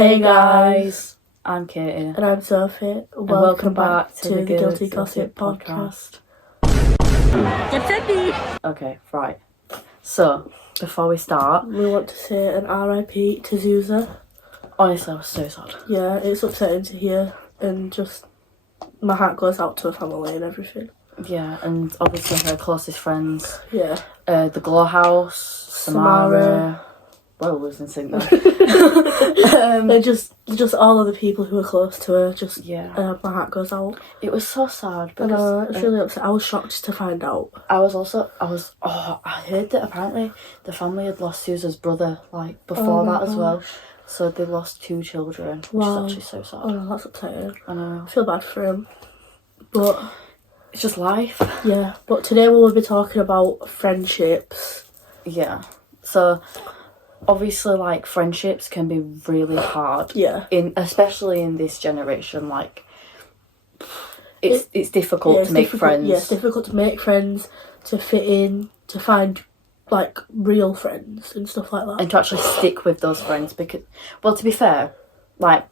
Hey guys, I'm Katie. And I'm Sophie. Welcome back to the Guilty Gossip Gossip podcast. podcast. Okay, right. So, before we start, We want to say an RIP to Zuza. honestly, I was so sad. Yeah, it's upsetting to hear, and just my heart goes out to her family and everything. Yeah, and obviously her closest friends, Yeah. the Glow House, Samara. Well, we was in sync there. And just all of the people who were close to her, my heart goes out. It was so sad And because it was really upset. I was shocked to find out. I heard that apparently the family had lost Susan's brother, like, before that as well. So they lost 2 children, which is actually so sad. Oh no, that's upsetting. I know. I feel bad for him. But It's just life. yeah, but today we will be talking about friendships. Yeah. So, obviously, like, friendships can be really hard. Yeah. Especially in this generation, like, it's difficult to make friends. Yeah, it's difficult to make friends, to fit in, to find, like, real friends and stuff like that. And to actually stick with those friends because, well, to be fair, like,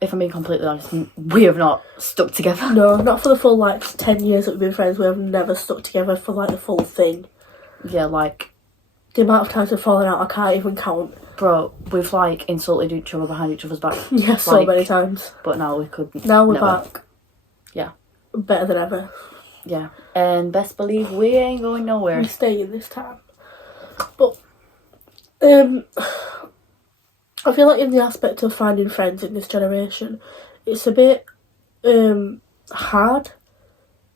if I'm being completely honest, we have not stuck together. No, not for the full, 10 years that we've been friends. We have never stuck together for, the full thing. Yeah, like, the amount of times we've fallen out, I can't even count. Bro, we've, insulted each other behind each other's back. Yeah, so many times. But now we couldn't. Now we're back. Yeah. Better than ever. Yeah. And best believe we ain't going nowhere. We're staying this time. But, I feel like in the aspect of finding friends in this generation, it's a bit, hard,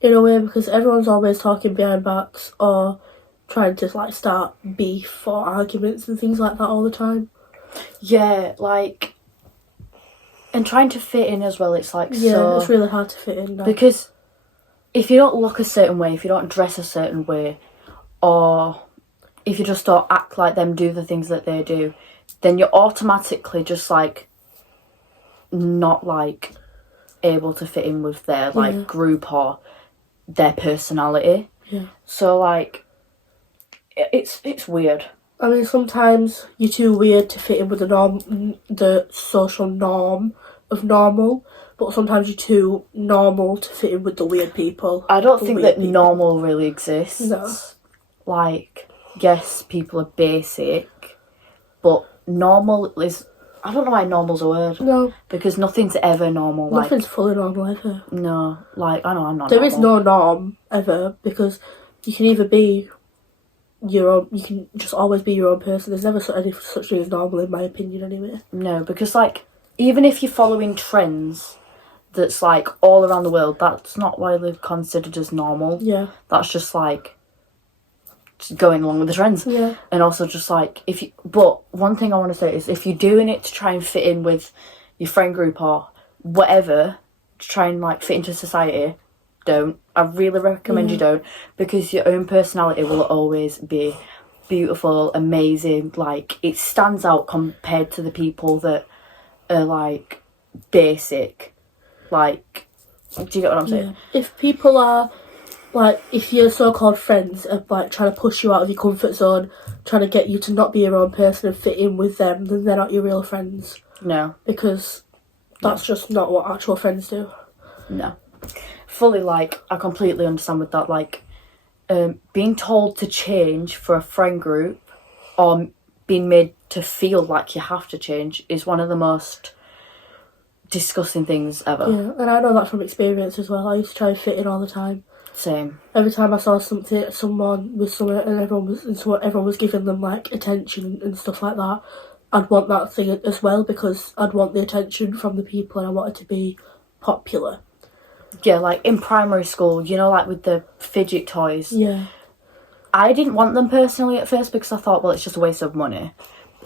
in a way, because everyone's always talking behind backs or trying to, start beef or arguments and things like that all the time. Yeah, and trying to fit in as well, it's it's really hard to fit in now. Because if you don't look a certain way, if you don't dress a certain way, or if you just don't act like them, do the things that they do, then you're automatically just, not, able to fit in with their, group or their personality. Yeah. So, it's weird. I mean, sometimes you're too weird to fit in with the social norm of normal, but sometimes you're too normal to fit in with the weird people. I don't think that normal really exists. No. Yes, people are basic, but normal is... I don't know why normal's a word. No. Because nothing's ever normal. Nothing's fully normal ever. No. I know I'm not There normal. is no norm ever, because you can either be your own... You can just always be your own person. There's never any such thing as normal, in my opinion, anyway. No, because, even if you're following trends that's, all around the world, that's not widely considered as normal. Yeah. That's just, just going along with the trends. Yeah. And also just, if you... But one thing I want to say is, if you're doing it to try and fit in with your friend group or whatever, to try and, fit into society, don't. I really recommend you don't, because your own personality will always be beautiful, amazing. It stands out compared to the people that are, basic. Do you get what I'm saying? Yeah. If people are... if your so-called friends are, trying to push you out of your comfort zone, trying to get you to not be your own person and fit in with them, then they're not your real friends. No. Because that's just not what actual friends do. No. Fully, I completely understand with that, being told to change for a friend group or being made to feel like you have to change is one of the most disgusting things ever. Yeah, and I know that from experience as well. I used to try and fit in all the time. Same. Every time I saw someone with something, and everyone was giving them attention and stuff like that, I'd want that thing as well, because I'd want the attention from the people and I wanted to be popular. Yeah, in primary school, with the fidget toys. Yeah. I didn't want them personally at first because I thought, well, it's just a waste of money.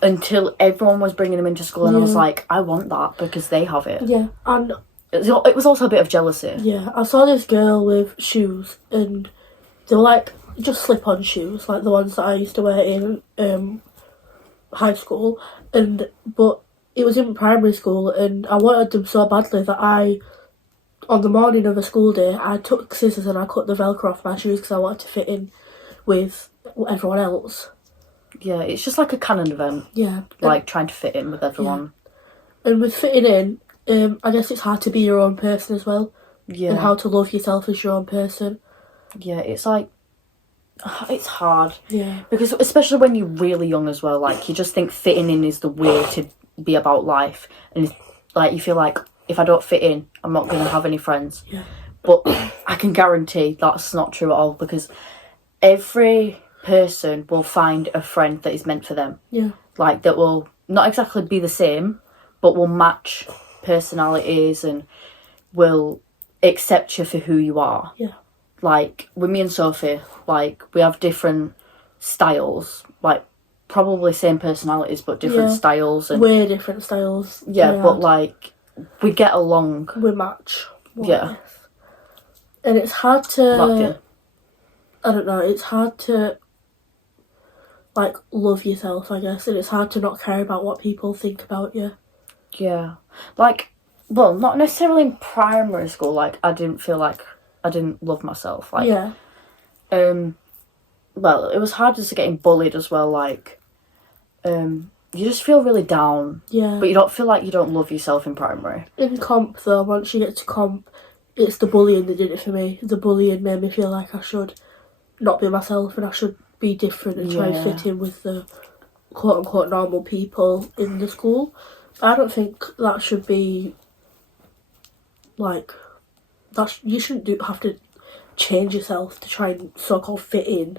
Until everyone was bringing them into school and I was like, I want that because they have it. Yeah, and... It was also a bit of jealousy. Yeah, I saw this girl with shoes, and they were just slip-on shoes, the ones that I used to wear in high school. But it was in primary school, and I wanted them so badly that on the morning of a school day, I took scissors and I cut the Velcro off my shoes because I wanted to fit in with everyone else. Yeah, it's just like a canon event. Yeah. Trying to fit in with everyone. And with fitting in, I guess it's hard to be your own person as well. Yeah. And how to love yourself as your own person. Yeah, it's like, it's hard. Yeah. Because especially when you're really young as well, like, you just think fitting in is the way to be about life. And, like, you feel like, if I don't fit in, I'm not going to have any friends. Yeah. But I can guarantee that's not true at all, because every person will find a friend that is meant for them. Yeah. Like, that will not exactly be the same, but will match personalities and will accept you for who you are. Yeah. Like, with me and Sophie, like, we have different styles, like, probably same personalities, but different styles. And way different styles. yeah, but, like, we get along. We match. Yeah. And it's hard to... Locked in. I don't know, it's hard to, like, love yourself, I guess. And it's hard to not care about what people think about you. Yeah. Like, well, not necessarily in primary school, like, I didn't feel like I didn't love myself. Like, yeah. Well, it was hard just getting bullied as well, like, you just feel really down. Yeah. But you don't feel like you don't love yourself in primary. In comp, though, once you get to comp, it's the bullying that did it for me. The bullying made me feel like I should not be myself and I should be different and try and fit in with the quote-unquote normal people in the school. I don't think that should be, like, you shouldn't have to change yourself to try and so-called fit in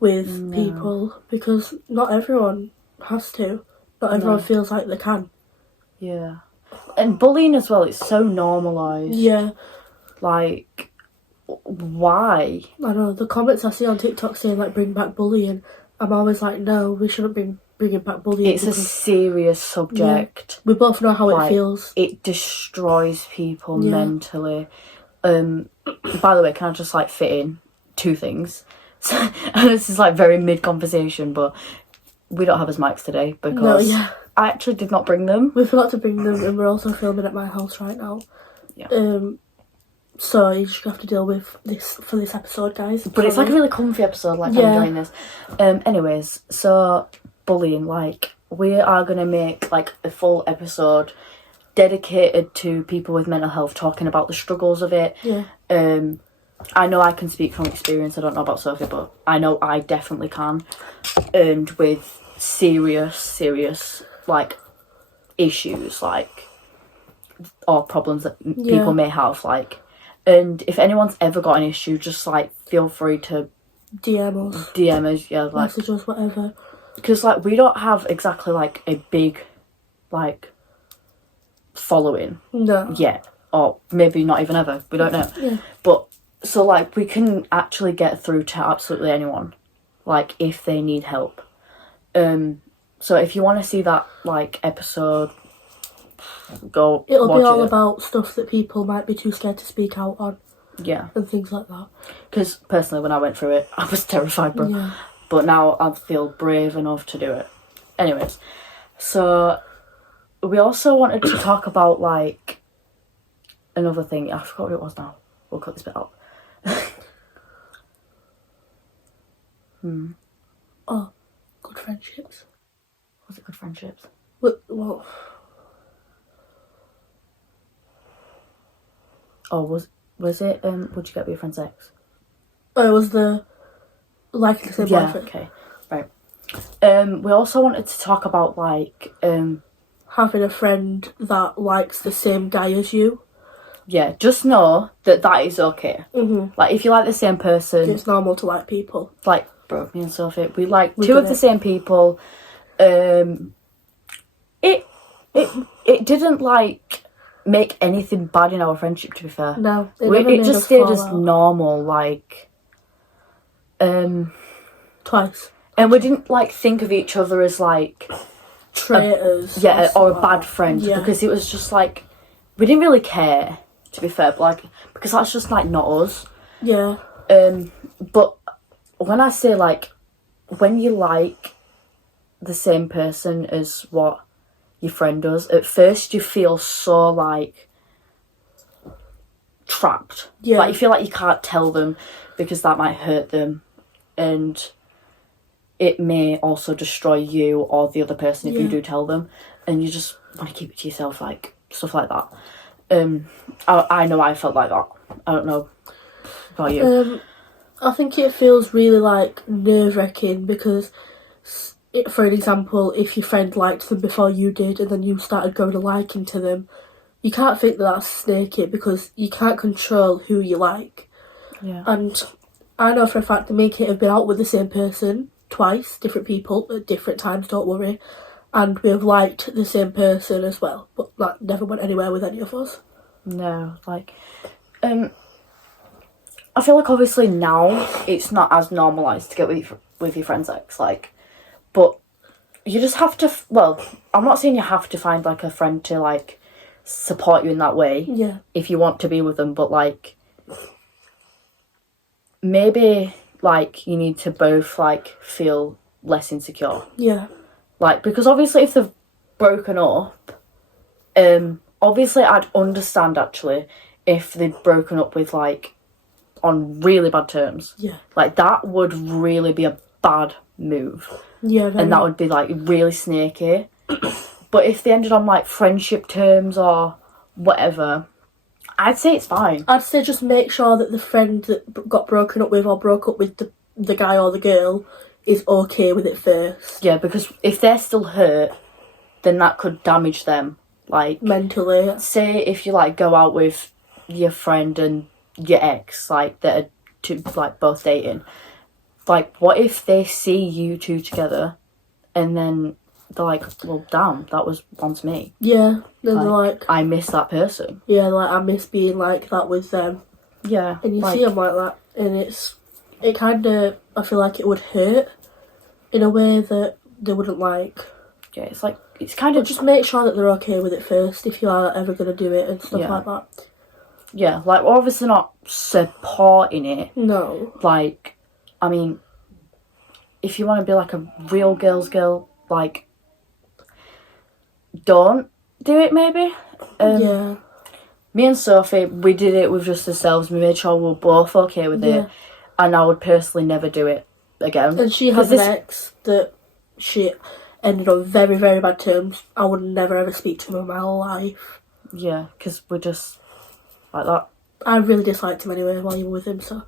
with people, because not everyone has to. Not everyone feels like they can. Yeah. And bullying as well, it's so normalised. Yeah. Like, why? I know, the comments I see on TikTok saying, like, bring back bullying, I'm always like, no, we shouldn't be bringing back bullying. It's a serious subject. Yeah, we both know how it feels. It destroys people mentally. By the way, can I just, like, fit in two things? So, and this is, like, very mid-conversation, but we don't have his mics today because I actually did not bring them. We forgot to bring them, and we're also filming at my house right now. Yeah. So you just have to deal with this for this episode, guys. But it's like a really comfy episode, like, I'm enjoying this. Anyways, so bullying, like, we are going to make, like, a full episode dedicated to people with mental health, talking about the struggles of it. Yeah. I know I can speak from experience. I don't know about Sophie, but I know I definitely can. And with serious, like, issues, like, or problems that people may have, like. And if anyone's ever got an issue, just, like, feel free to DM us. Yeah, like, message us, whatever. Because, like, we don't have exactly, like, a big, like, following. No. Yet. Or maybe not even ever. We don't know. Yeah. But, so, like, we can actually get through to absolutely anyone. Like, if they need help. So if you want to see that, like, episode, go It'll watch be all it. about stuff that people might be too scared to speak out on. Yeah. And things like that. Because, personally, when I went through it, I was terrified, bro. Yeah. But now I feel brave enough to do it. Anyways, so we also wanted to talk about, like, another thing. I forgot what it was now. We'll cut this bit out. Oh, good friendships. Was it good friendships? Well, Oh, was it, would you get with your friend's ex? it was the liking the same boyfriend. Okay, right. We also wanted to talk about, like, Having a friend that likes the same guy as you. yeah, just know that is okay. Mm-hmm. Like, if you like the same person, It's normal to like people. like, bro, me and Sophie, we like two of the same people. It didn't, like, make anything bad in our friendship, to be fair. No, it just stayed as normal, like, twice. and we didn't, like, think of each other as, like, traitors. or a bad friend, because it was just, like, we didn't really care, to be fair, but, like, because that's just, like, not us. Yeah. But when I say, like, when you like the same person as what your friend does, at first you feel so, like, trapped. Yeah. Like, you feel like you can't tell them because that might hurt them, and it may also destroy you or the other person if you do tell them, and you just want to keep it to yourself, like stuff like that. I know I felt like that. I don't know about you. I think it feels really like nerve-wracking because, for an example, if your friend liked them before you did and then you started going to liking to them, you can't think that that's snaky because you can't control who you like. Yeah. And I know for a fact that me and Kate have been out with the same person twice, different people at different times, don't worry. And we have liked the same person as well, but that never went anywhere with any of us. No, like, I feel like obviously now it's not as normalised to get with your friend's ex, like, but you just have to, well, I'm not saying you have to find, like, a friend to, like, support you in that way. Yeah. If you want to be with them, but, like, maybe, like, you need to both, like, feel less insecure. Yeah. Like, because obviously if they've broken up, obviously I'd understand, actually, if they'd broken up with, like, on really bad terms. Yeah. Like, that would really be a bad move. Yeah, very. And that would be, like, really snaky. But if they ended on, like, friendship terms or whatever, I'd say it's fine. I'd say just make sure that the friend that got broken up with or broke up with the guy or the girl is okay with it first. Yeah, because if they're still hurt, then that could damage them. Like, mentally. say if you, like, go out with your friend and your ex, like, that are two, like, both dating, like, what if they see you two together and then they're like, well, damn, that was once me. Yeah, then they're like, I miss that person. Yeah, like, I miss being like that with them. Yeah. And you see them like that, and it kind of, I feel like it would hurt in a way that they wouldn't like. Yeah, it's like, it's kind of... But just make sure that they're okay with it first if you are ever going to do it and stuff like that. Yeah, like, we're obviously not supporting it. No. Like, I mean, if you want to be, like, a real girl's girl, like, don't do it, maybe. Yeah. Me and Sophie, we did it with just ourselves. We made sure we were both okay with it. And I would personally never do it again. And she has an ex that she ended on very, very bad terms. I would never ever speak to him in my whole life. Yeah, because we're just like that. I really disliked him anyway while you were with him, so...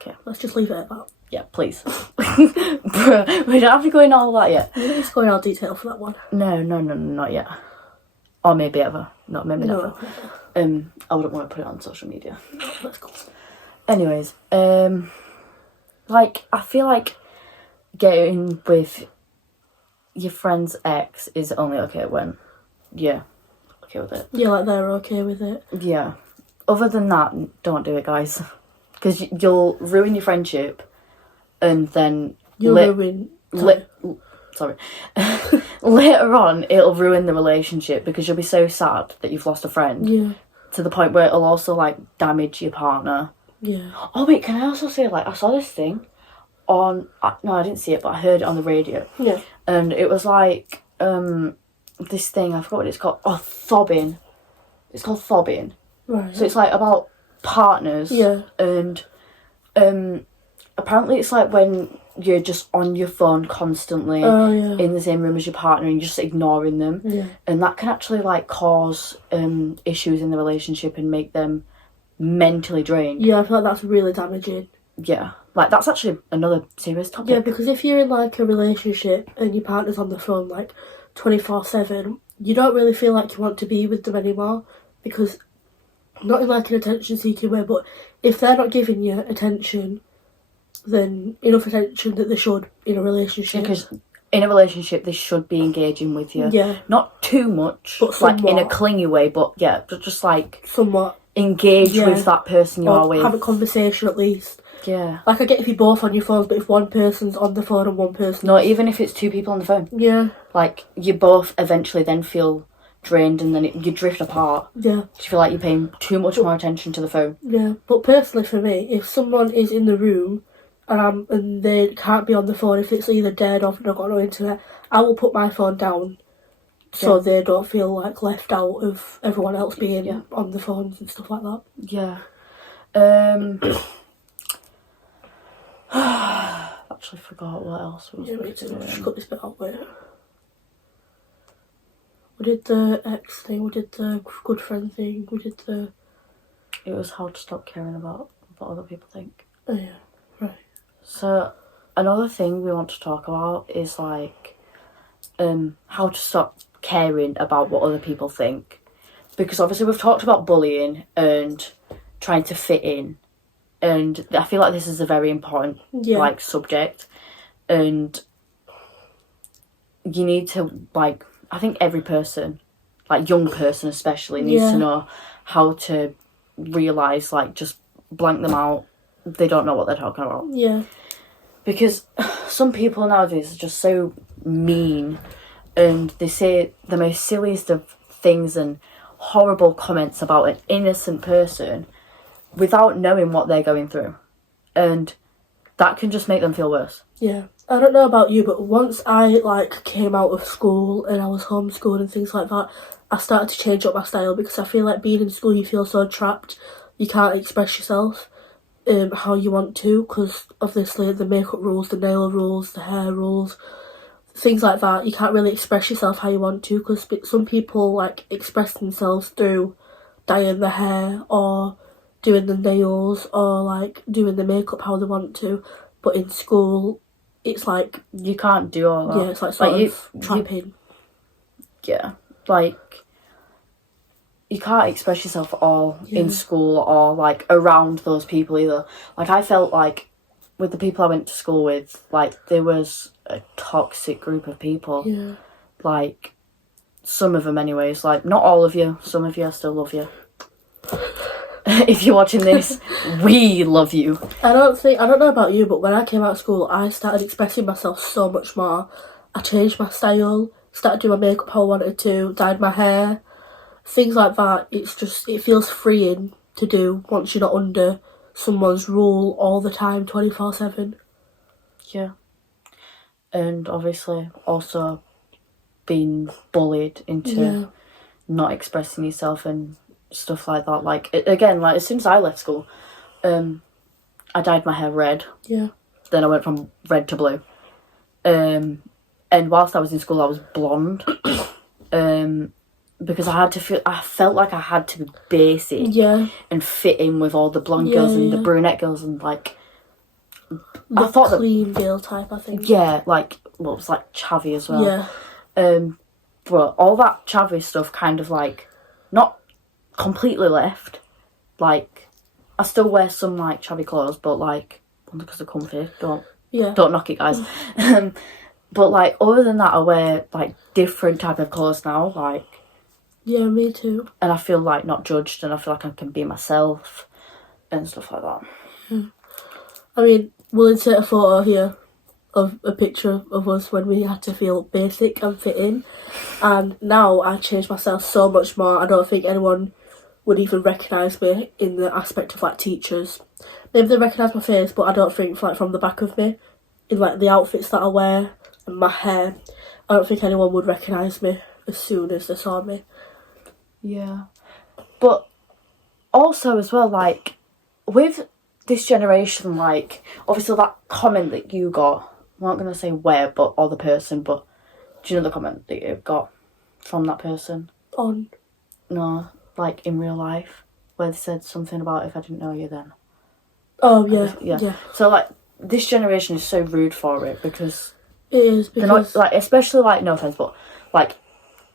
Okay. Let's just leave it at that. Yeah, please. Bruh, we don't have to go in all that yet. We don't need to go in all detail for that one. No, not yet. Or maybe ever. No, maybe never. I wouldn't want to put it on social media. Let's go. Anyways, like, I feel like getting with your friend's ex is only okay when you're okay with it. Yeah, like they're okay with it. Yeah. Other than that, don't do it, guys. Because you'll ruin your friendship and then... Sorry. Later on, it'll ruin the relationship because you'll be so sad that you've lost a friend. Yeah. To the point where it'll also, like, damage your partner. Yeah. Oh, wait, can I also say, like, I saw this thing on... No, I didn't see it, but I heard it on the radio. Yeah. And it was, like, this thing, I forgot what it's called. Oh, thobbing. It's called thobbing. Right. So it's, like, about partners. Yeah. And apparently it's, like, when you're just on your phone constantly in the same room as your partner and you're just ignoring them. Yeah. And that can actually, like, cause issues in the relationship and make them mentally drained. Yeah, I feel like that's really damaging. Yeah. Like, that's actually another serious topic. Yeah, because if you're in, like, a relationship and your partner's on the phone, like, 24/7, you don't really feel like you want to be with them anymore because, not in, like, an attention-seeking way, but if they're not giving you attention, then enough attention that they should in a relationship. Because in a relationship, they should be engaging with you. Yeah. Not too much, but somewhat. like, in a clingy way, but, yeah, but just, like... Somewhat. Engage with that person you are with. Have a conversation at least. Yeah. Like, I get if you're both on your phones, but if one person's on the phone and one person... No, even if it's two people on the phone. Yeah. Like, you both eventually then feel drained and then you drift apart. Yeah. You feel like you're paying too much more attention to the phone. Yeah. But personally for me, if someone is in the room and they can't be on the phone, if it's either dead or not got no internet, I will put my phone down so they don't feel, like, left out of everyone else being on the phones and stuff like that. Yeah. Actually forgot what else was me too. Just cut this bit out later. We did the X thing, we did the good friend thing, we did the... It was how to stop caring about what other people think. Oh yeah, right. So, another thing we want to talk about is, like, how to stop caring about what other people think. Because obviously we've talked about bullying and trying to fit in. And I feel like this is a very important, like, subject. And you need to, like, I think every person, like, young person especially, needs to know how to realise, like, just blank them out. They don't know what they're talking about. Yeah. Because some people nowadays are just so mean and they say the most silliest of things and horrible comments about an innocent person without knowing what they're going through. And that can just make them feel worse. Yeah. I don't know about you, but once I, like, came out of school and I was homeschooled and things like that, I started to change up my style because I feel like being in school you feel so trapped. You can't express yourself how you want to, because obviously the makeup rules, the nail rules, the hair rules, things like that. You can't really express yourself how you want to, because some people, like, express themselves through dyeing the hair or doing the nails or, like, doing the makeup how they want to. But in school, it's like... You can't do all that. Yeah, it's like sort of trapping. Yeah, like... You can't express yourself at all in school or, like, around those people either. Like, I felt like with the people I went to school with, like, there was a toxic group of people. Yeah. Like, some of them anyways. Like, not all of you. Some of you, I still love you. If you're watching this, we love you. I don't know about you, but when I came out of school, I started expressing myself so much more. I changed my style, started doing my makeup how I wanted to, dyed my hair. Things like that, it feels freeing to do once you're not under someone's rule all the time, 24/7. Yeah. And obviously also being bullied into not expressing yourself and stuff like that. Like, again, like, as soon as I left school, I dyed my hair red. Yeah. Then I went from red to blue. And whilst I was in school, I was blonde. Because I felt like I had to be basic and fit in with all the blonde girls and the brunette girls and, like, I thought clean girl type, I think. Yeah, like, well, it was like chavvy as well. Yeah. But all that chavvy stuff kind of, like, not completely left. Like, I still wear some, like, chavvy clothes, but, like, because they're comfy. Don't knock it, guys. But, like, other than that, I wear, like, different type of clothes now, like. Yeah, me too. And I feel, like, not judged, and I feel like I can be myself and stuff like that. Yeah. I mean, we'll insert a photo here of a picture of us when we had to feel basic and fit in. And now I changed myself so much more. I don't think anyone would even recognise me in the aspect of, like, teachers. Maybe they recognise my face, but I don't think, like, from the back of me, in, like, the outfits that I wear and my hair, I don't think anyone would recognise me as soon as they saw me. Yeah. But also as well, like, with this generation, like, obviously that comment that you got, I'm not going to say where, but, or the person, but do you know the comment that you got from that person? No, like, in real life, where they said something about if I didn't know you then. Oh, yeah. Yeah. So, like, this generation is so rude for it because... It is, because... They're not, like, especially, like, no offence, but, like,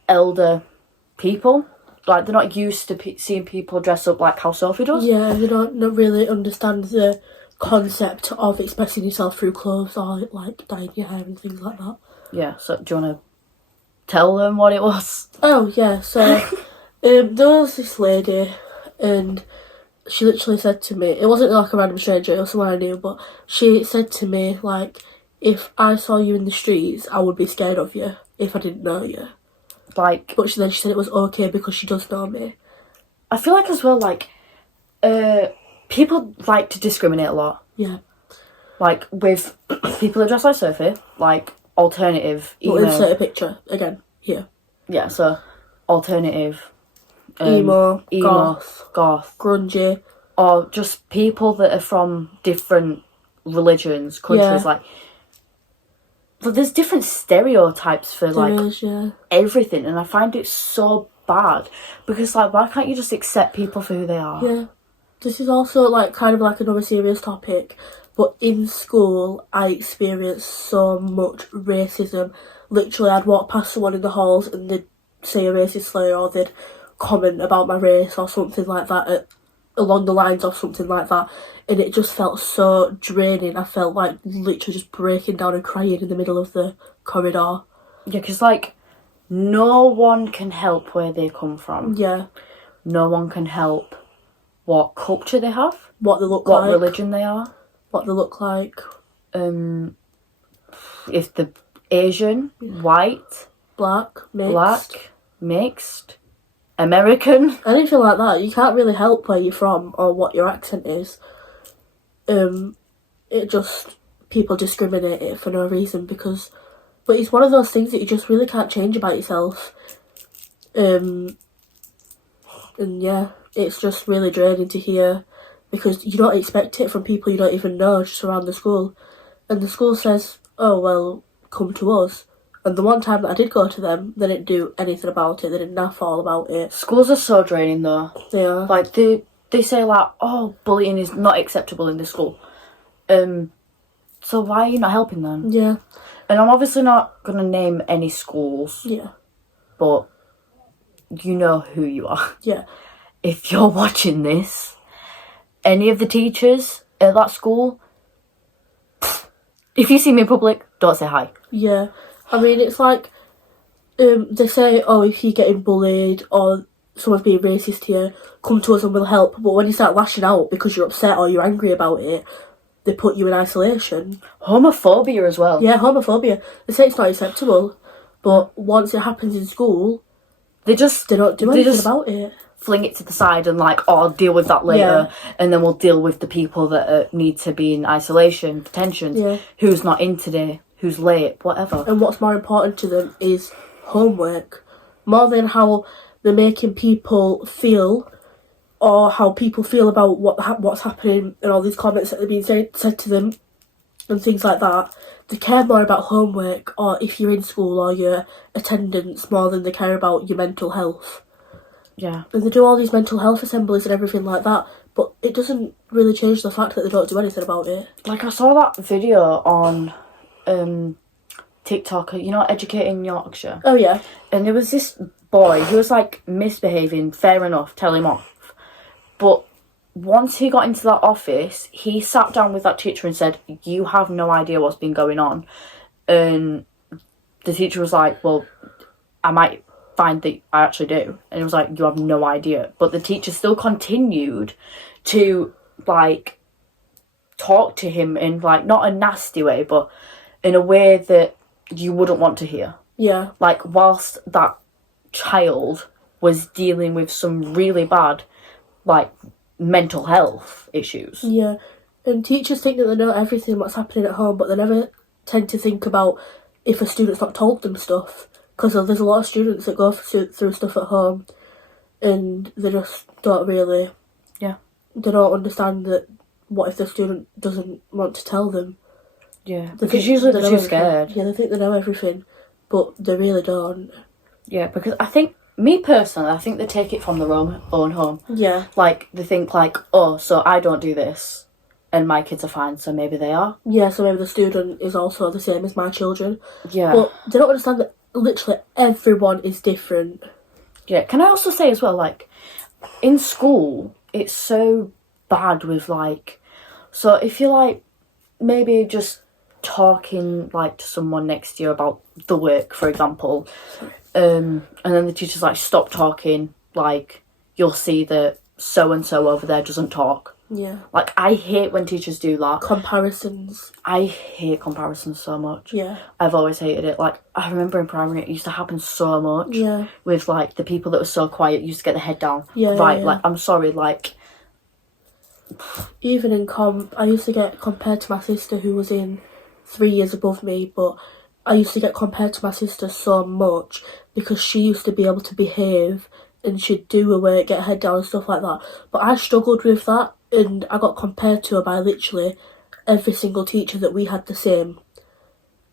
elder people... Like, they're not used to seeing people dress up like how Sophie does. Yeah, they don't really understand the concept of expressing yourself through clothes or, like, dyeing your hair and things like that. Yeah, so do you want to tell them what it was? Oh, yeah, so there was this lady and she literally said to me, it wasn't like a random stranger, it was someone I knew, but she said to me, like, if I saw you in the streets, I would be scared of you if I didn't know you. Like, but she said it was okay because she does know me. I feel like as well, like, people like to discriminate a lot. Yeah. Like, with people who dress like Sophie, like, alternative, We'll insert a picture again here. Yeah, so alternative, emo, goth, grungy, or just people that are from different religions, countries, like, but there's different stereotypes for like There is, yeah. everything, and I find it so bad because like why can't you just accept people for who they are? Yeah. This is also like kind of like another serious topic, but in school I experienced so much racism. Literally, I'd walk past someone in the halls and they'd say a racist slur, or they'd comment about my race or something like that, along the lines of something like that, and it just felt so draining. I felt like literally just breaking down and crying in the middle of the corridor. Yeah, because like no one can help where they come from. Yeah. No one can help what culture they have, What they look what like. religion they are, What they look like. if they're Asian, white, Black, mixed. black, mixed, American. Anything like that. You can't really help where you're from or what your accent is. It just, people discriminate it for no reason because, but it's one of those things that you just really can't change about yourself. And yeah, it's just really draining to hear because you don't expect it from people you don't even know just around the school. And the school says, oh, well, come to us. And the one time that I did go to them, they didn't do anything about it. They didn't naff all about it. Schools are so draining though. They are. Like they say like, oh, bullying is not acceptable in the school. So why are you not helping them? Yeah. And I'm obviously not gonna name any schools. Yeah. But you know who you are. Yeah. If you're watching this, any of the teachers at that school, if you see me in public, don't say hi. Yeah. I mean, it's like, they say, oh, if you're getting bullied or someone's being racist here, come to us and we'll help. But when you start lashing out because you're upset or you're angry about it, they put you in isolation. Homophobia as well. Yeah, homophobia. They say it's not acceptable, but once it happens in school, they don't do anything about it. Fling it to the side and like, oh, I'll deal with that later, and then we'll deal with the people that need to be in isolation, detention, who's not in today, who's late, whatever. And what's more important to them is homework, more than how they're making people feel, or how people feel about what's happening and all these comments that are being said to them and things like that. They care more about homework or if you're in school or your attendance more than they care about your mental health. Yeah. And they do all these mental health assemblies and everything like that, but it doesn't really change the fact that they don't do anything about it. Like I saw that video on TikTok, you know, Educating Yorkshire. Oh yeah. And there was this boy who was like misbehaving, fair enough, tell him off. But once he got into that office, he sat down with that teacher and said, you have no idea what's been going on. And the teacher was like, well, I might find that I actually do. And it was like, you have no idea. But the teacher still continued to like talk to him in like not a nasty way, but in a way that you wouldn't want to hear. Yeah. Like whilst that child was dealing with some really bad like mental health issues. Yeah. And teachers think that they know everything what's happening at home, but they never tend to think about if a student's not told them stuff. Because there's a lot of students that go through stuff at home and they just don't really... Yeah. They don't understand that what if the student doesn't want to tell them. Yeah, because usually they're too scared. Yeah, they think they know everything, but they really don't. Yeah, because I think, me personally, I think they take it from their own home. Yeah. Like, they think like, oh, so I don't do this and my kids are fine, so maybe they are. Yeah, so maybe the student is also the same as my children. Yeah. But they don't understand that literally everyone is different. Yeah, can I also say as well, like, in school, it's so bad with, like, so if you're, like, maybe just talking, like, to someone next to you about the work, for example, and then the teacher's like, stop talking, like, you'll see that so-and-so over there doesn't talk. Yeah. Like, I hate when teachers do that. Comparisons. I hate comparisons so much. Yeah. I've always hated it. Like, I remember in primary it used to happen so much. Yeah. With, like, the people that were so quiet used to get their head down. Yeah, right, yeah. like, I'm sorry, like... Even in I used to get compared to my sister who was in 3 years above me, but I used to get compared to my sister so much because she used to be able to behave and she'd do her work, get her head down and stuff like that. But I struggled with that and I got compared to her by literally every single teacher that we had the same.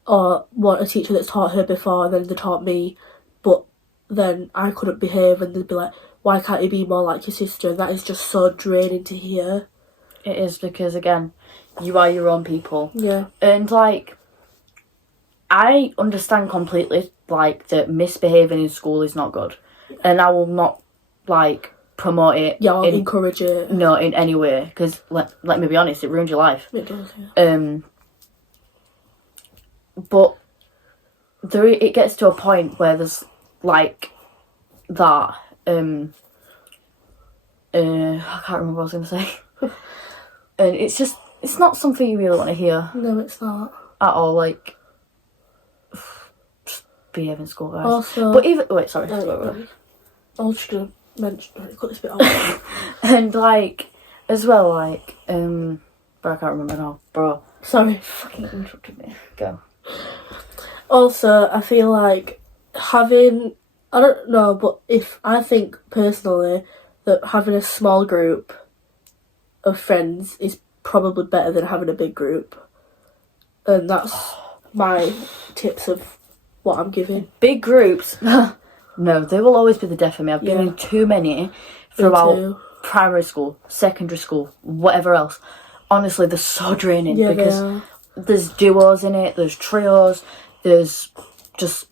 or want a teacher that's taught her before and then they taught me, but then I couldn't behave and they'd be like, why can't you be more like your sister? And that is just so draining to hear. It is, because again, you are your own people. Yeah. And like, I understand completely like that misbehaving in school is not good, and I will not like promote it. Yeah, or encourage it. No, in any way, because let me be honest, it ruins your life. It does. Yeah. But it gets to a point where there's like that. I can't remember what I was going to say. And it's not something you really want to hear. No, it's not. At all, like, just behave in school, guys. Also... But even... Wait, sorry. I was just going to mention... Cut this bit out. And, like, as well, like, but I can't remember now. Bro. Sorry. Fucking interrupted me. Go. Also, I feel like having... I don't know, but I think, personally, that having a small group of friends is probably better than having a big group. And that's my tips of what I'm giving. Big groups? No, they will always be the death of me. I've been in too many throughout primary school, secondary school, whatever else. Honestly, they're so draining because there's duos in it, there's trios, there's just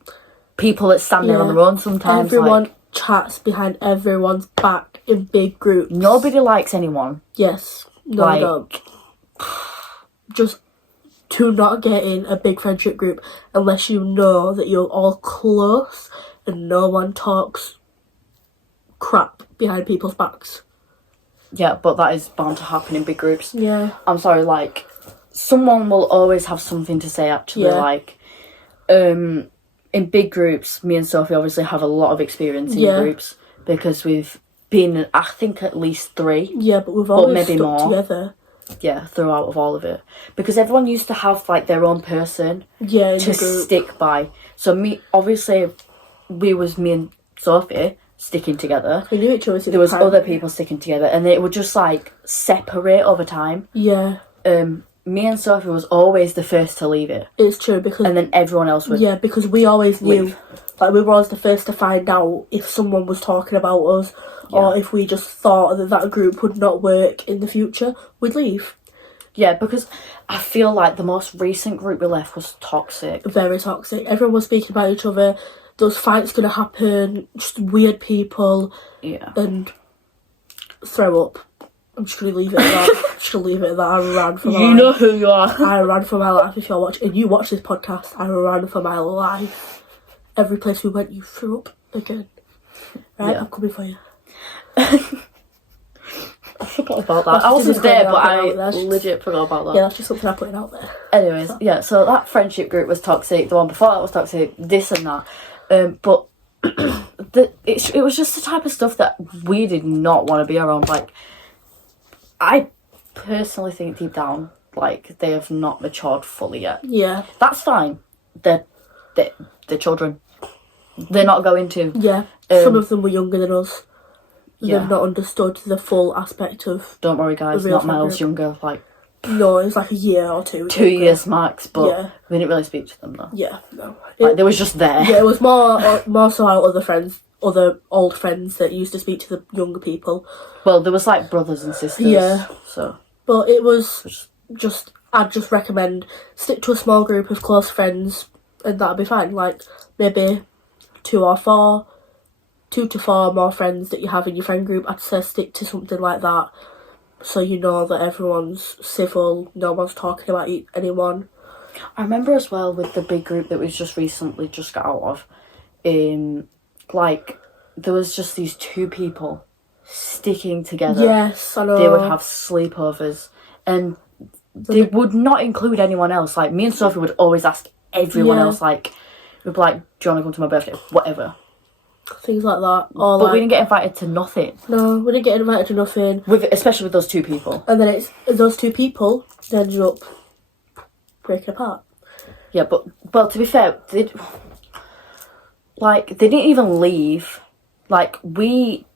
people that stand there on their own sometimes. Everyone chats behind everyone's back in big groups. Nobody likes anyone. Yes. No, I don't. Just do not get in a big friendship group unless you know that you're all close and no one talks crap behind people's backs. Yeah, but that is bound to happen in big groups. Yeah. I'm sorry, like, someone will always have something to say, actually. Yeah. Like, in big groups, me and Sophie obviously have a lot of experience in groups because we've been, I think, at least 3. Yeah, but we've always stuck together. Yeah, throughout of all of it. Because everyone used to have, like, their own person to stick by. So me and Sophie sticking together. We knew each other. There was other people sticking together, and it would just, like, separate over time. Yeah. Me and Sophie was always the first to leave it. It's true, because... And then everyone else would... Yeah, because we always knew... Like, we were always the first to find out if someone was talking about us, or if we just thought that group would not work in the future, we'd leave. Yeah, because I feel like the most recent group we left was toxic. Very toxic. Everyone was speaking about each other. There was fights going to happen, just weird people. Yeah. And throw up. I'm just going to leave it at that. I ran for my life. You know who you are. I ran for my life. If you're watching, and you watch this podcast, I ran for my life. Every place we went, you threw up again. Right, I'm coming for you. I forgot about that. I wasn't there, but I legit forgot about that. Yeah, that's just something I'm putting out there. Anyways, so that friendship group was toxic. The one before that was toxic. This and that. But it was just the type of stuff that we did not want to be around. Like, I personally think deep down, like, they have not matured fully yet. Yeah. That's fine. They're children. They're not going to. Yeah. Some of them were younger than us. Yeah. They've not understood the full aspect of... Don't worry, guys. Not miles younger. Like, no, it was like a year or 2. 2 years max, but we didn't really speak to them, though. Yeah, no. Like, they was just there. Yeah, it was more so our other old friends that used to speak to the younger people. Well, there was, like, brothers and sisters. Yeah. So. But it was just... I'd just recommend stick to a small group of close friends and that'll be fine. Like, maybe 2 to 4 more friends that you have in your friend group. I'd say stick to something like that so you know that everyone's civil, no one's talking about anyone. I remember as well with the big group that we just recently got out of, like, there was just these 2 people sticking together. Yes, I know. They would have sleepovers and they would not include anyone else. Like, me and Sophie would always ask everyone else, like, we'd be like, do you want to come to my birthday? Whatever. Things like that. Or but we didn't get invited to nothing. No, we didn't get invited to nothing. Especially with those 2 people. And then those 2 people ended up breaking apart. Yeah, but to be fair, they didn't even leave. Like, we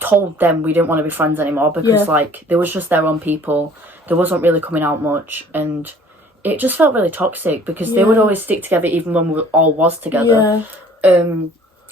told them we didn't want to be friends anymore because, like, they was just their own people. There wasn't really coming out much, and it just felt really toxic because they would always stick together even when we all was together.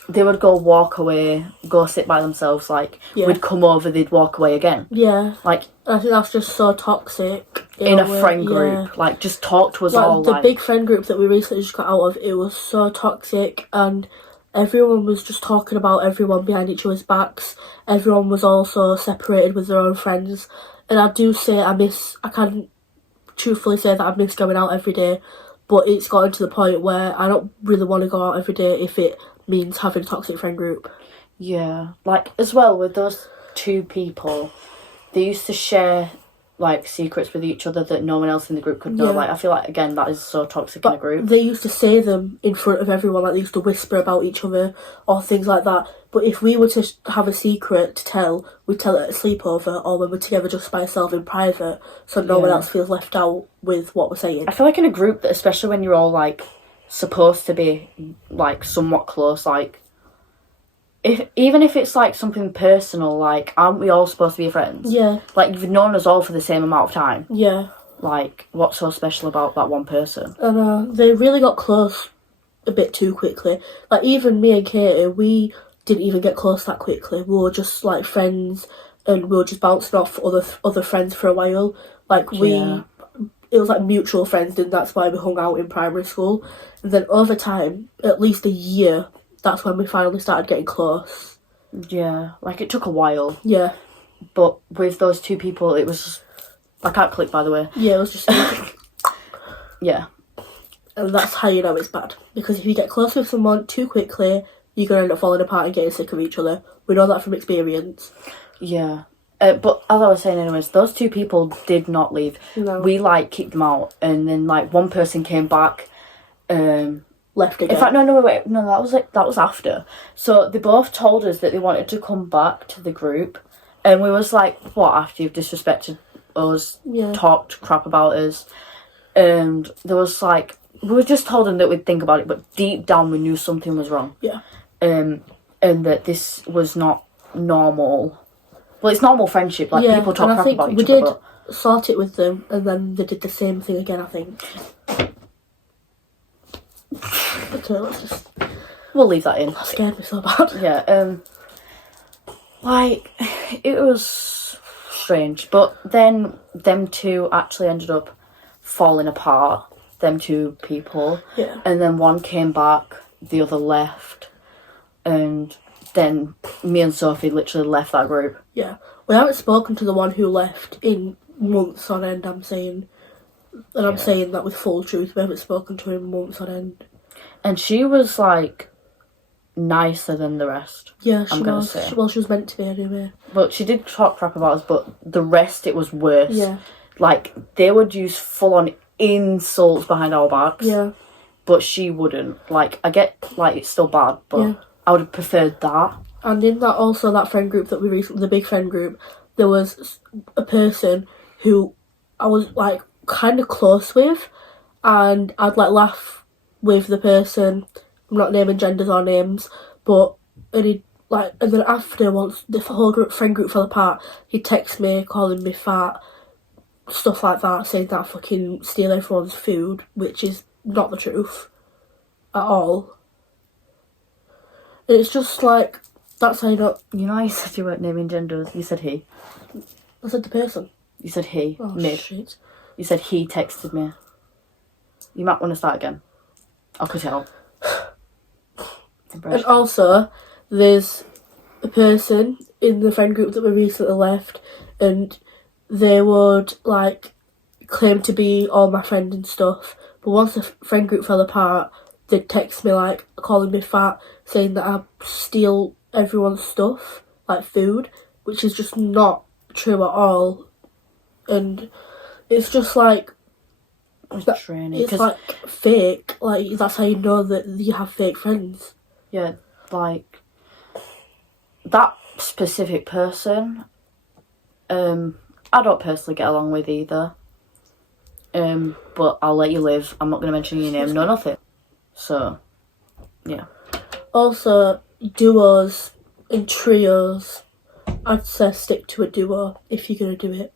They would go walk away, go sit by themselves, like, we'd come over, they'd walk away again. Yeah. Like, I think that's just so toxic. In a friend group. Like, just talk to us all, the big friend group that we recently just got out of, it was so toxic, and everyone was just talking about everyone behind each other's backs. Everyone was also separated with their own friends. And I do say I can truthfully say that I miss going out every day, but it's gotten to the point where I don't really want to go out every day if it means having a toxic friend group. Yeah, like, as well, with those two people, they used to share, like, secrets with each other that no one else in the group could know. Like, I feel like, again, that is so toxic in a group. They used to say them in front of everyone, like, they used to whisper about each other or things like that. But if we were to have a secret to tell, we'd tell it at a sleepover, or when we're together just by ourselves in private, so no one else feels left out with what we're saying. I feel like in a group, that especially when you're all, like, supposed to be, like, somewhat close, like, even if it's, like, something personal, like, aren't we all supposed to be friends? Yeah. Like, you've known us all for the same amount of time. Yeah. Like, what's so special about that one person? And they really got close a bit too quickly. Like, even me and Katie, we didn't even get close that quickly. We were just, like, friends, and we were just bouncing off other friends for a while. Like, it was like mutual friends, and that's why we hung out in primary school. And then over time, at least a year, that's when we finally started getting close. Yeah, like, it took a while. Yeah. But with those two people, it was just... I can't click, by the way. Yeah, it was just... Yeah. And that's how you know it's bad. Because if you get close with someone too quickly, you're going to end up falling apart and getting sick of each other. We know that from experience. Yeah. But as I was saying anyways, those two people did not leave. No. We, like, kicked them out. And then, like, one person came back... Left again. In fact, no, that was after. So they both told us that they wanted to come back to the group, and we was like, what, after you've disrespected us, talked crap about us? And there was like, we just told them that we'd think about it, but deep down we knew something was wrong. Yeah. And that this was not normal. Well, it's normal friendship, like, people talk crap about each other. We did sort it with them, and then they did the same thing again, I think. Okay, let's just... We'll leave that in. That scared me so bad. Yeah, like, it was strange. But then them two actually ended up falling apart, them two people. Yeah. And then one came back, the other left. And then me and Sophie literally left that group. Yeah. We haven't spoken to the one who left in months on end, I'm saying. And I'm saying that with full truth. We haven't spoken to him months on end. And she was, like, nicer than the rest. Yeah, she was. Well, she was meant to be anyway. But she did talk crap about us, but the rest, it was worse. Yeah. Like, they would use full-on insults behind our backs. Yeah. But she wouldn't. Like, I get, like, it's still bad, but I would have preferred that. And in that friend group that we recently, the big friend group, there was a person who I was, like, kind of close with, and I'd, like, laugh with the person. I'm not naming genders or names, but and then after, once the whole friend group fell apart, he'd text me calling me fat, stuff like that, saying that I fucking steal everyone's food, which is not the truth at all. And it's just like, that's how you know. You know, you said you weren't naming genders. You said he. I said the person. You said he. Oh, mid. Shit. You said he texted me. You might want to start again. I'll cut it out. And also, there's a person in the friend group that we recently left, and they would, like, claim to be all my friend and stuff, but once the friend group fell apart, they'd text me, like, calling me fat, saying that I steal everyone's stuff, like food, which is just not true at all. And it's just like, it's like fake. Like, that's how you know that you have fake friends. Yeah, like, that specific person, I don't personally get along with either. But I'll let you live. I'm not going to mention your name, no nothing. So, yeah. Also, duos and trios, I'd say stick to a duo if you're going to do it.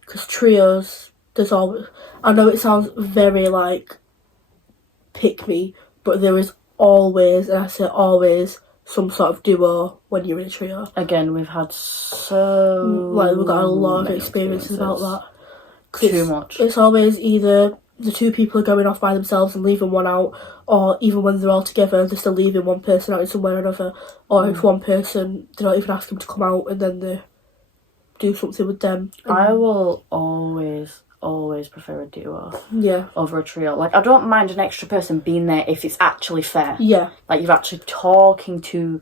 Because trios, There's always... I know it sounds very, like, pick me, but there is always, and I say always, some sort of duo when you're in a trio. Again, we've had so... Like, we've got a lot of experiences about that. Too much. It's always either the two people are going off by themselves and leaving one out, or even when they're all together, they're still leaving one person out in some way or another, or if one person, they don't even ask them to come out and then they do something with them. I will always prefer a duo over a trio. Like, I don't mind an extra person being there if it's actually fair. Yeah. Like, you're actually talking to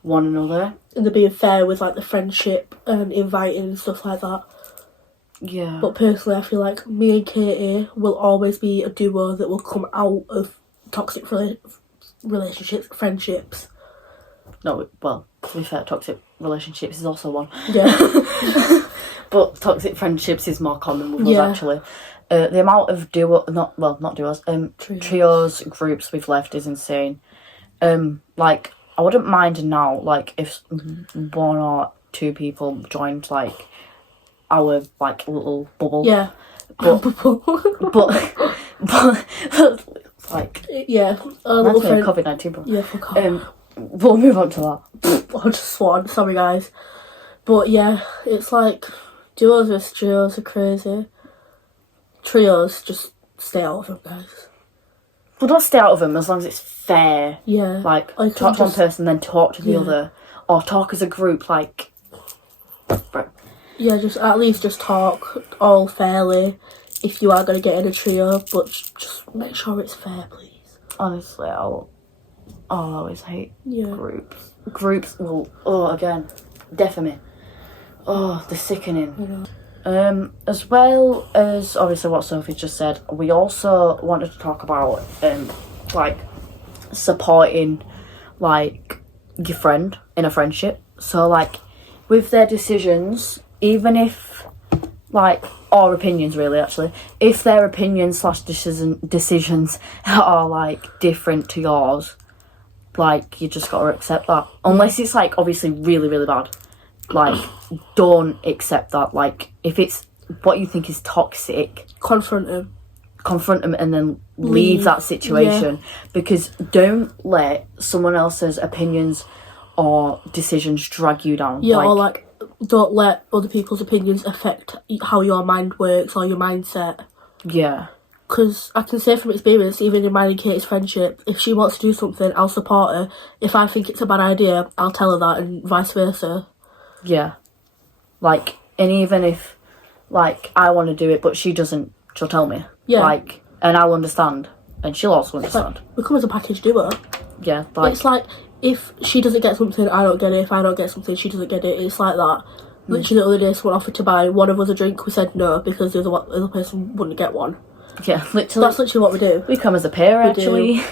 one another. And they're being fair with, like, the friendship and inviting and stuff like that. Yeah. But personally, I feel like me and Katie will always be a duo that will come out of toxic relationships, friendships. No, well, to be fair, toxic relationships is also one. Yeah. But toxic friendships is more common with us, actually. The amount of not duos, trios, groups we've left is insane. Like, I wouldn't mind now, like, if one or two people joined, like, our, like, little bubble. Yeah. But like... Yeah. That's COVID-19, bro. Yeah, fuck off. We'll move on to that. I just swore. Sorry, guys. But, yeah, it's like... Duos versus trios are crazy. Trios, just stay out of them, guys. Well, don't stay out of them as long as it's fair. Yeah. Like, talk to one person, then talk to the other. Or talk as a group, like... Bro. Yeah, just at least just talk all fairly if you are going to get in a trio, but just make sure it's fair, please. Honestly, I'll always hate groups. Groups will, again, deafen me. Oh, they're sickening. As well as, obviously, what Sophie just said, we also wanted to talk about, like, supporting, like, your friend in a friendship. So, like, with their decisions... Even if, like, or opinions really, actually, if their opinions / decisions are, like, different to yours, like, you just gotta accept that. Unless it's, like, obviously really, really bad. Like, don't accept that. Like, if it's what you think is toxic... Confront them and then leave that situation. Yeah. Because don't let someone else's opinions or decisions drag you down. Yeah, or, like... Don't let other people's opinions affect how your mind works or your mindset. Yeah. Because I can say from experience, even in mine and Katie's friendship, if she wants to do something, I'll support her. If I think it's a bad idea, I'll tell her that, and vice versa. Yeah. Like, and even if, like, I want to do it, but she doesn't, she'll tell me. Yeah. Like, and I'll understand, and she'll also understand. Like, we come as a package duo. Yeah. Like, it's like... If she doesn't get something, I don't get it. If I don't get something, she doesn't get it. It's like that. Literally the other day, someone offered to buy one of us a drink. We said no because the other person wouldn't get one. Yeah, literally. That's literally what we do. We come as a pair, actually.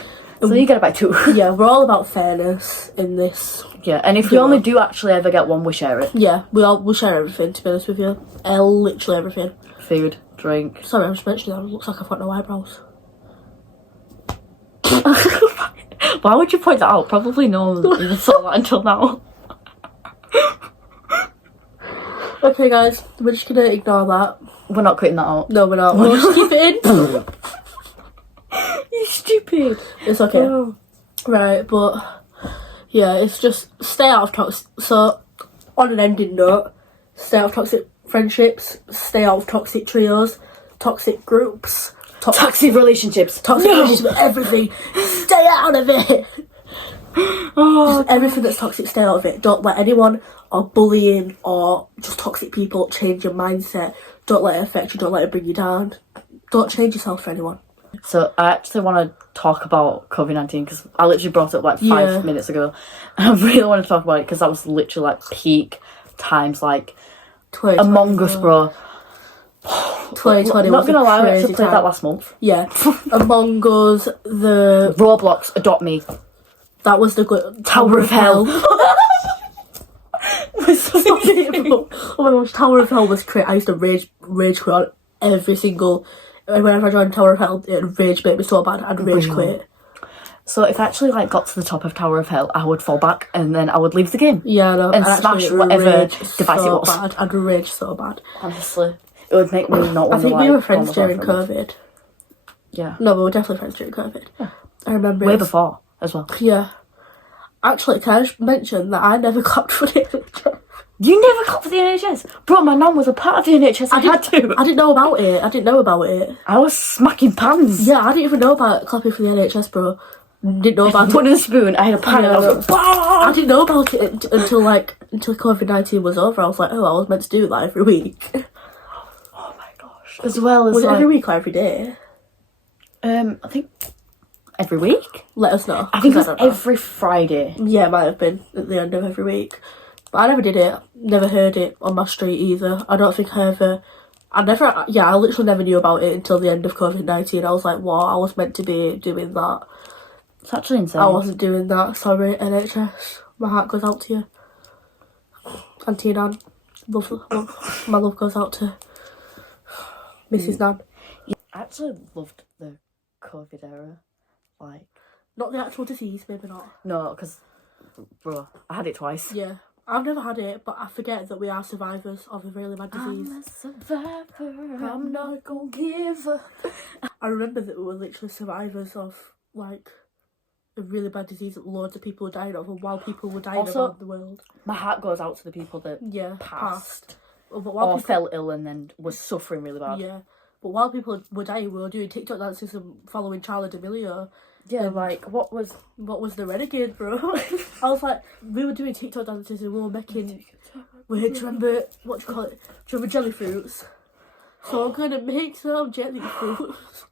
So you get about two. Yeah, we're all about fairness in this. Yeah, and if we only do actually ever get one, we share it. Yeah, we share everything, to be honest with you. Literally everything. Food, drink. Sorry, I was mentioning that. It looks like I've got no eyebrows. Why would you point that out? Probably no one even saw that until now. Okay, guys, we're just gonna ignore that. We're not cutting that out. No, we're not. We'll just keep it in. You stupid. It's okay. Oh. Right, but yeah, it's just stay out of toxic. So, on an ending note, stay out of toxic friendships, stay out of toxic trios, toxic groups. Toxic relationships. Toxic relationships, everything. Stay out of it. Oh, everything that's toxic, stay out of it. Don't let anyone or bullying or just toxic people change your mindset. Don't let it affect you. Don't let it bring you down. Don't change yourself for anyone. So I actually want to talk about COVID-19 because I literally brought it up like 5 minutes ago. And I really want to talk about it because that was literally like peak times, like Among Us, bro. 2020 I'm not gonna lie, I actually played time. that last month. Yeah. Among Us, the Roblox, Adopt Me. That was the good Tower of Hell. Oh my gosh, Tower of Hell was great. I used to rage quit on every single... Whenever I joined Tower of Hell, it rage bait me so bad, I'd rage quit. So if I actually like got to the top of Tower of Hell, I would fall back and then I would leave the game. Yeah, I know. And smash whatever device it was. Bad. I'd rage so bad. Honestly. it would make me not I want to, think like, we were call friends myself during friends. COVID. Yeah. No, we were definitely friends during COVID. Yeah. I remember Way it was- before, as well. Yeah. Actually, can I just mention that I never got for the NHS? You never got for the NHS? Bro, my nan was a part of the NHS. I had to. I didn't know about it. I was smacking pans. Yeah, I didn't even know about clapping for the NHS, bro. Didn't know about it. Putting a spoon, I had a pan, and I was like, bah! I didn't know about it until COVID-19 was over. I was like, oh, I was meant to do that every week. Oh my gosh. As well as, Was it like, every week or every day? I think every week. Let us know. I think it was don't know. every Friday. Yeah, it might have been at the end of every week. But I never did it. Never heard it on my street either. I don't think I literally never knew about it until the end of COVID-19. I was like, what? I was meant to be doing that. It's actually insane. I wasn't doing that. Sorry, NHS. My heart goes out to you. Auntie Nan. Love. My love goes out to Mrs. Nan. Yeah, I actually loved the COVID era. Like, Not the actual disease, maybe not. no, because, bro, I had it twice. Yeah. I've never had it, but I forget that we are survivors of a really bad disease. I'm a survivor, I'm not gonna give up. I remember that we were literally survivors of, like, a really bad disease that loads of people were dying of, and while people were dying Also, around the world. My heart goes out to the people that Passed. But or fell ill and then was suffering really bad. Yeah. But while people were dying, we were doing TikTok dances and following Charlie D'Amelio. Yeah, like, what was the renegade, bro? I was like, we were doing TikTok dances and we were making... Wait, do you remember, what do you call it? Do you remember jelly fruits? So I'm gonna make some jelly fruits.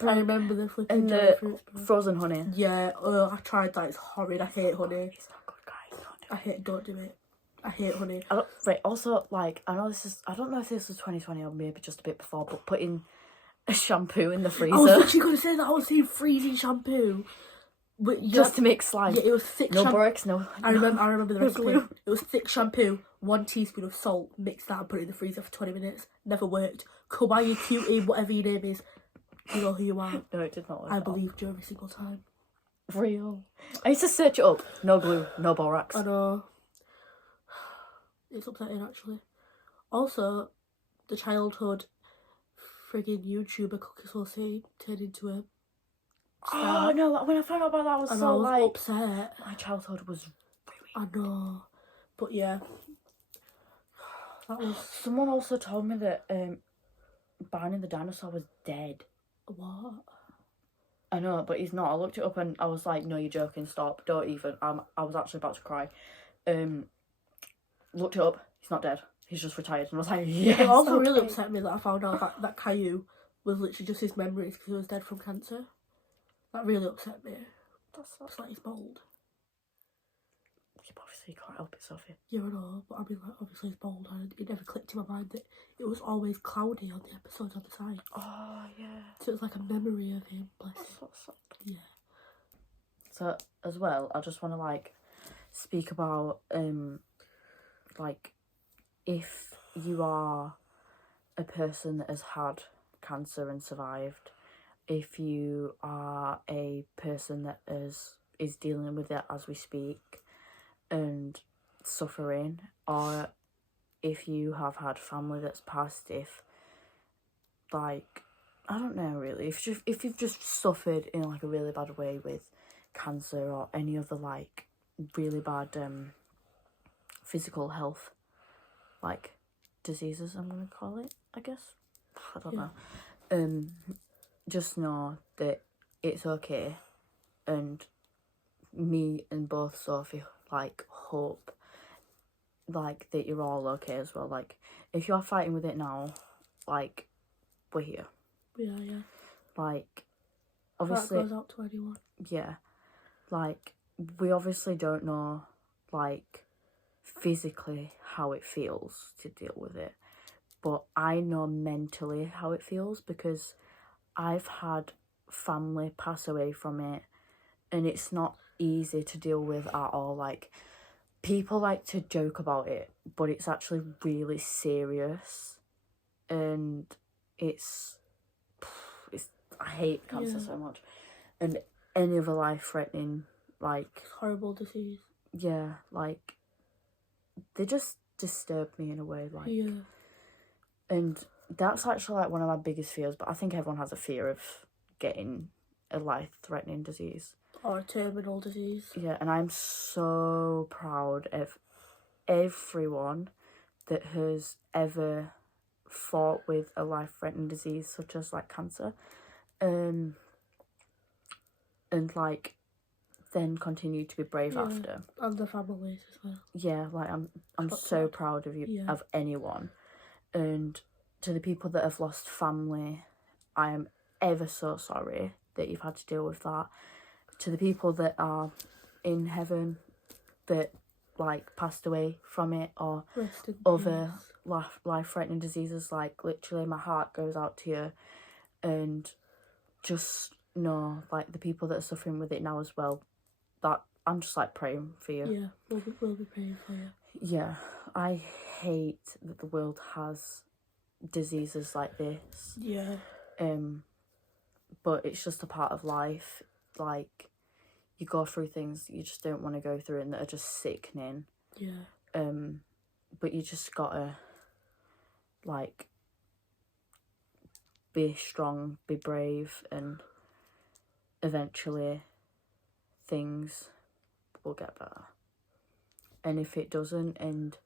I remember the flipping and jelly the fruits, bro. frozen honey. Yeah, I tried that. It's horrid. I hate honey. He's not good, guys. Don't do it. I hate honey. Right, also, like, I don't know if this was 2020 or maybe just a bit before, but putting a shampoo in the freezer. I was literally going to say that. I was saying freezing shampoo. But just to make slime. Yeah, it was thick no shampoo. Borax, no. I remember the recipe. glue. It was thick shampoo, 1 teaspoon of salt, mix that and put it in the freezer for 20 minutes. Never worked. Kawaii, cutie, whatever your name is. You know who you are. No, it did not work. I believed you every single time. Real. I used to search it up. No glue, no borax. I know. It's upsetting, actually. Also, the childhood friggin' YouTuber Cookie Sophie turned into a star. Oh no! When I found out about that, I was and so I was upset. My childhood was I know, but yeah, that was. Someone also told me that Barney the dinosaur was dead. What? I know, but he's not. I looked it up and I was like, "No, you're joking. Stop. Don't even." I was actually about to cry. Looked it up. He's not dead. He's just retired. And I was like, "Yes." It also really upset me that I found out that Caillou was literally just his memories because he was dead from cancer. That really upset me. It's like he's bald. Yeah, but obviously you can't help it, Sophie. Yeah, I know, but I mean, like, obviously he's bald, and it never clicked in my mind that it was always cloudy on the episodes on the side. Oh yeah. So it was like a memory of him. Bless him. Yeah. So as well, I just want to like speak about like if you are a person that has had cancer and survived, if you are a person that is dealing with it as we speak and suffering, or if you have had family that's passed, if like I don't know really, if you've just suffered in like a really bad way with cancer or any other like really bad physical health like diseases, I'm gonna call it, I guess. I don't know. Just know that it's okay, and me and both Sophie like hope like that you're all okay as well. Like if you're fighting with it now, like we're here. Yeah. Like obviously That goes out to anyone. Yeah. Like we obviously don't know like physically how it feels to deal with it, but I know mentally how it feels because I've had family pass away from it, and it's not easy to deal with at all. Like people like to joke about it, but it's actually really serious, and it's I hate cancer so much, and any other life-threatening like horrible disease. Yeah, like they just disturbed me in a way, like. Yeah. And that's actually like one of my biggest fears, but I think everyone has a fear of getting a life-threatening disease. Or a terminal disease. Yeah, and I'm so proud of everyone that has ever fought with a life-threatening disease such as like cancer. And like then continue to be brave after. And the families as well. Yeah, like I'm so proud of you, of anyone. And to the people that have lost family, I am ever so sorry that you've had to deal with that. To the people that are in heaven that like passed away from it, or other life-threatening diseases, like literally my heart goes out to you. And just know, like, the people that are suffering with it now as well, that I'm just like praying for you. Yeah, we'll be praying for you. Yeah, I hate that the world has diseases like this. Yeah. But it's just a part of life. Like, you go through things you just don't want to go through and that are just sickening. Yeah. But you just gotta, like, be strong, be brave, and eventually things will get better. And if it doesn't and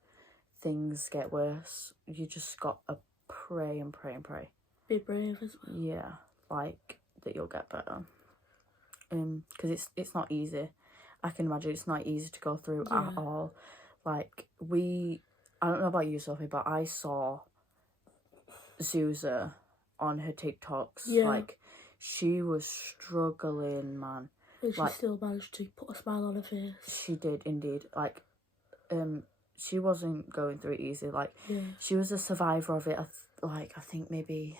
things get worse, you just gotta pray and pray and pray. Be brave as well. Yeah, like, that you'll get better. Because it's not easy. I can imagine it's not easy to go through at all. Like, I don't know about you, Sophie, but I saw Zuza on her TikToks. Yeah. Like, she was struggling, man. And she like, still managed to put a smile on her face. She did, indeed. Like, she wasn't going through it easy. Like, she was a survivor of it, I think maybe...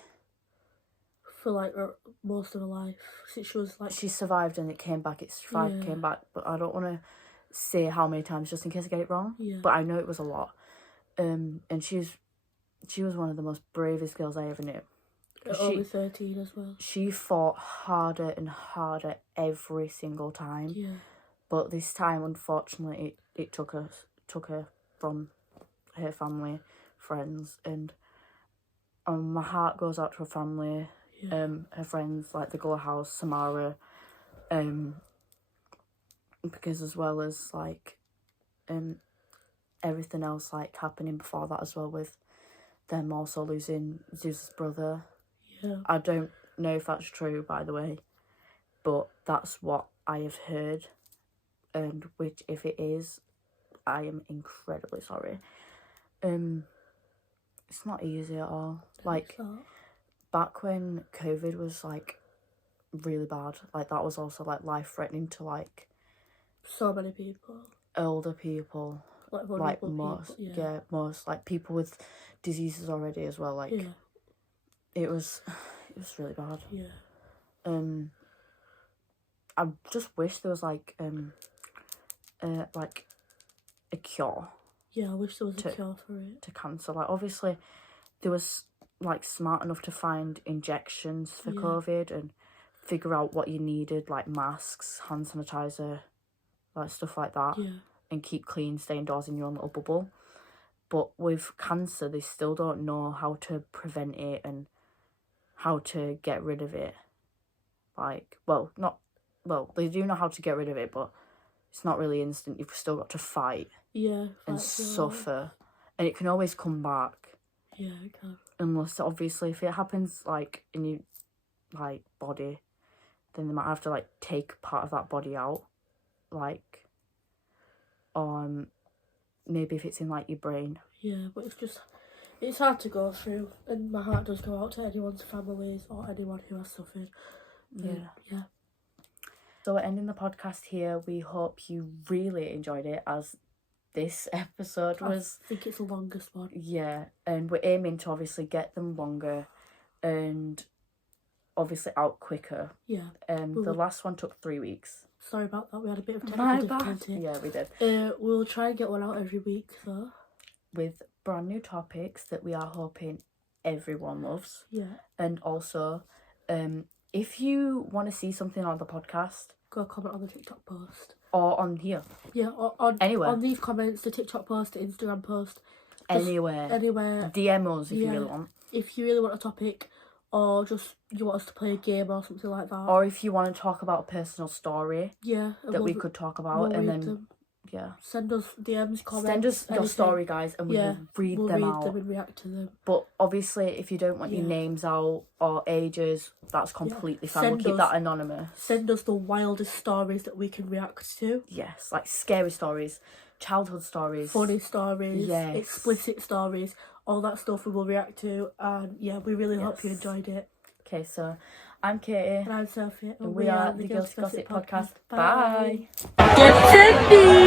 For, like, most of her life. Since she was, like... She survived and it came back. It survived, came back. But I don't want to say how many times just in case I get it wrong. Yeah. But I know it was a lot. And she was one of the most bravest girls I ever knew. Only 13 as well. She fought harder and harder every single time. Yeah. But this time, unfortunately, it took her from her family, friends, and my heart goes out to her family, her friends, like the Glow House, Samara, because as well as like everything else like happening before that as well, with them also losing Zeus's brother. Yeah. I don't know if that's true, by the way, but that's what I have heard, and which, if it is, I am incredibly sorry. It's not easy at all. Like, back when COVID was like really bad, like that was also like life-threatening to like so many people, older people, like most people, most like people with diseases already as well. Like, it was really bad. I just wish there was like a cure. Yeah, I wish there was a cure for it. To cancer. Like, obviously, there was like smart enough to find injections for COVID and figure out what you needed, like masks, hand sanitizer, like stuff like that, and keep clean, stay indoors in your own little bubble. But with cancer, they still don't know how to prevent it and how to get rid of it. Like, they do know how to get rid of it, but it's not really instant. You've still got to fight. And suffer. And it can always come back. Yeah, it can. Unless, obviously, if it happens, like, in your, like, body, then they might have to, like, take part of that body out. Like, maybe if it's in, like, your brain. Yeah, but it's hard to go through. And my heart does go out to anyone's families or anyone who has suffered. Yeah. So we're ending the podcast here. We hope you really enjoyed it, as this episode was. I think it's the longest one. Yeah, and we're aiming to obviously get them longer and obviously out quicker. Yeah. The last one took 3 weeks. Sorry about that. We had a bit of technical difficulty. Yeah, we did. We'll try and get one out every week, though. With brand new topics that we are hoping everyone loves. Yeah. And also, if you want to see something on the podcast, go comment on the TikTok post. Or on here. Yeah, or on anywhere. On these comments, the TikTok post, the Instagram post, anywhere. DM us if you really want. If you really want a topic, or just you want us to play a game or something like that. Or if you want to talk about a personal story that we could talk about, and then them. Yeah. Send us DMs, comments. Send us your story, guys, and we will read them out. Them and react to them. But obviously, if you don't want your names out or ages, that's completely fine. We'll keep that anonymous. Send us the wildest stories that we can react to. Yes, like scary stories, childhood stories, funny stories, explicit stories, all that stuff we will react to. And we really hope you enjoyed it. Okay, so I'm Katie. And I'm Sophie. And we are the Guilty Gossip Podcast. Bye. Get